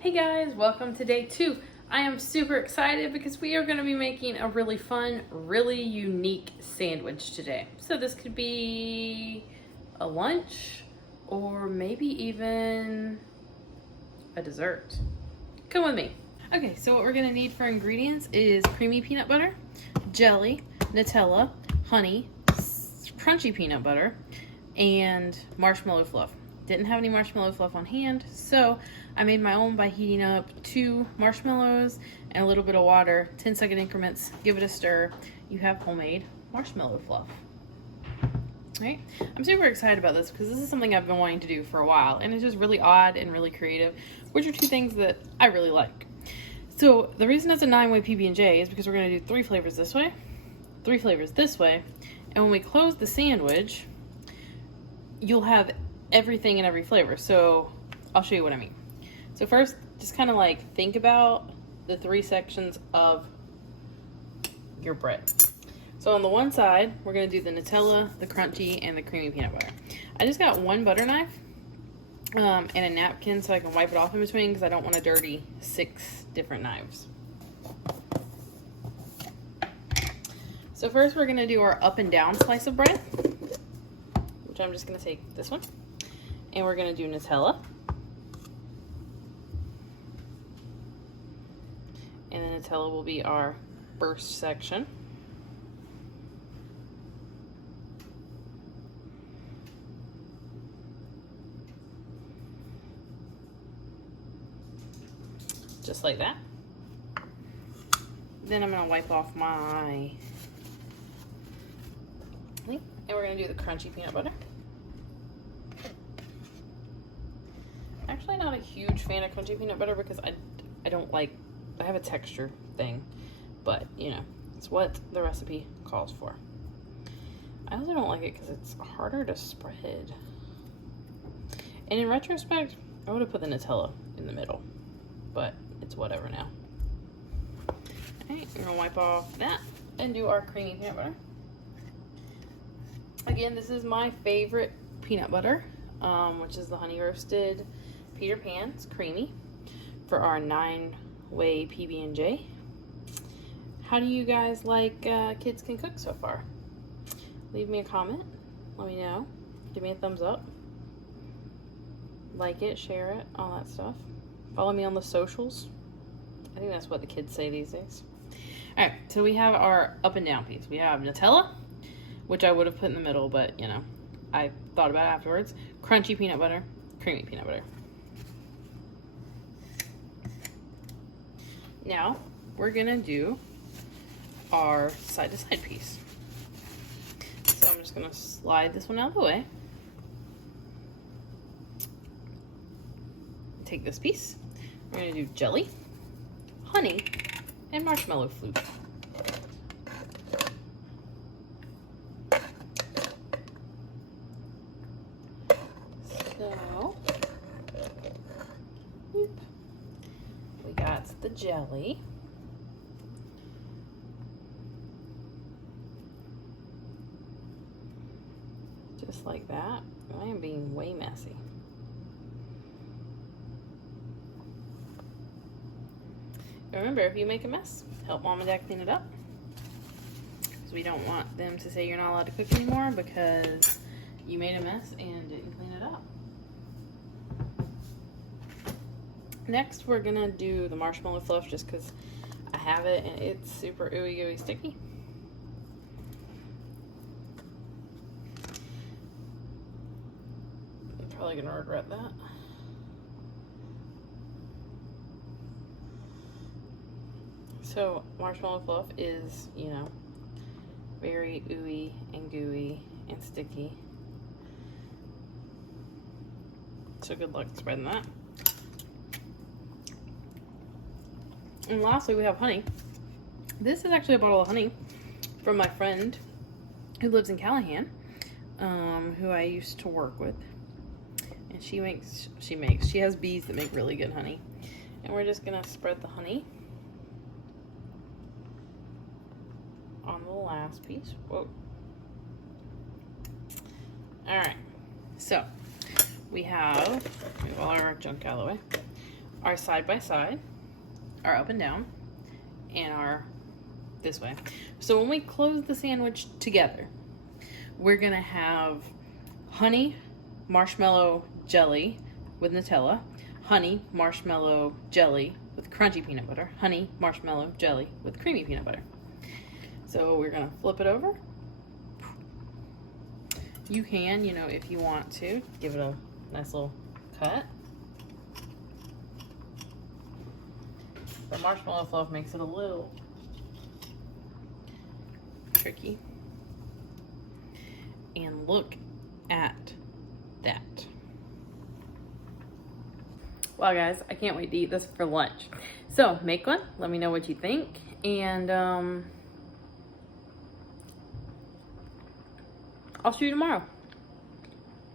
Hey guys, welcome to day 2. I am super excited because we are going to be making a really fun, really unique sandwich today. So this could be a lunch or maybe even a dessert. Come with me. Okay, so what we're going to need for ingredients is creamy peanut butter, jelly, Nutella, honey, crunchy peanut butter, and marshmallow fluff. Didn't have any marshmallow fluff on hand, so I made my own by heating up 2 marshmallows and a little bit of water, 10-second increments, give it a stir. You have homemade marshmallow fluff. Right? I'm super excited about this because this is something I've been wanting to do for a while, and it's just really odd and really creative, which are 2 things that I really like. So the reason it's a 9-way PB&J is because we're going to do 3 flavors this way, 3 flavors this way, and when we close the sandwich, you'll have everything in every flavor. So I'll show you what I mean. So first, just kind of like think about the 3 sections of your bread. So on the one side, we're going to do the Nutella, the crunchy, and the creamy peanut butter. I just got 1 butter knife and a napkin so I can wipe it off in between because I don't want to dirty 6 different knives. So first we're going to do our up and down slice of bread, which I'm just going to take this one. And we're going to do Nutella. And the Nutella will be our first section. Just like that. Then I'm going to wipe off my thing. And we're going to do the crunchy peanut butter. Actually not a huge fan of crunchy peanut butter because I don't like, I have a texture thing, but you know, it's what the recipe calls for. I also don't like it because it's harder to spread. And in retrospect, I would have put the Nutella in the middle, but it's whatever now. Alright, we're gonna wipe off that and do our creamy peanut butter. Again, this is my favorite peanut butter, which is the honey roasted Peter Pan. It's creamy for our 9-way PB&J. How do you guys like Kids Can Cook so far? Leave me a comment. Let me know. Give me a thumbs up. Like it, share it, all that stuff. Follow me on the socials. I think that's what the kids say these days. Alright, so we have our up and down piece. We have Nutella, which I would have put in the middle, but you know, I thought about it afterwards. Crunchy peanut butter, creamy peanut butter. Now, we're gonna do our side-to-side piece. So I'm just gonna slide this one out of the way. Take this piece. We're gonna do jelly, honey, and marshmallow flute. So, we got the jelly. Just like that. I am being way messy. Remember, if you make a mess, help Mom and Dad clean it up. Because we don't want them to say you're not allowed to cook anymore because you made a mess and didn't clean it up. Next, we're gonna do the marshmallow fluff just because I have it and it's super ooey gooey sticky. I'm probably gonna regret that. So marshmallow fluff is, you know, very ooey and gooey and sticky. So good luck spreading that. And lastly, we have honey. This is actually a bottle of honey from my friend who lives in Callahan, who I used to work with. And she has bees that make really good honey. And we're just gonna spread the honey on the last piece. Whoa. All right, so we have all our junk out of the way. our side by side, our up and down, and our this way. So when we close the sandwich together, we're gonna have honey marshmallow jelly with Nutella, honey marshmallow jelly with crunchy peanut butter, honey marshmallow jelly with creamy peanut butter. So we're gonna flip it over. You can, you know, if you want to, give it a nice little cut. The marshmallow fluff makes it a little tricky. And look at that. Wow, guys, I can't wait to eat this for lunch. So make one, let me know what you think, and I'll see you tomorrow.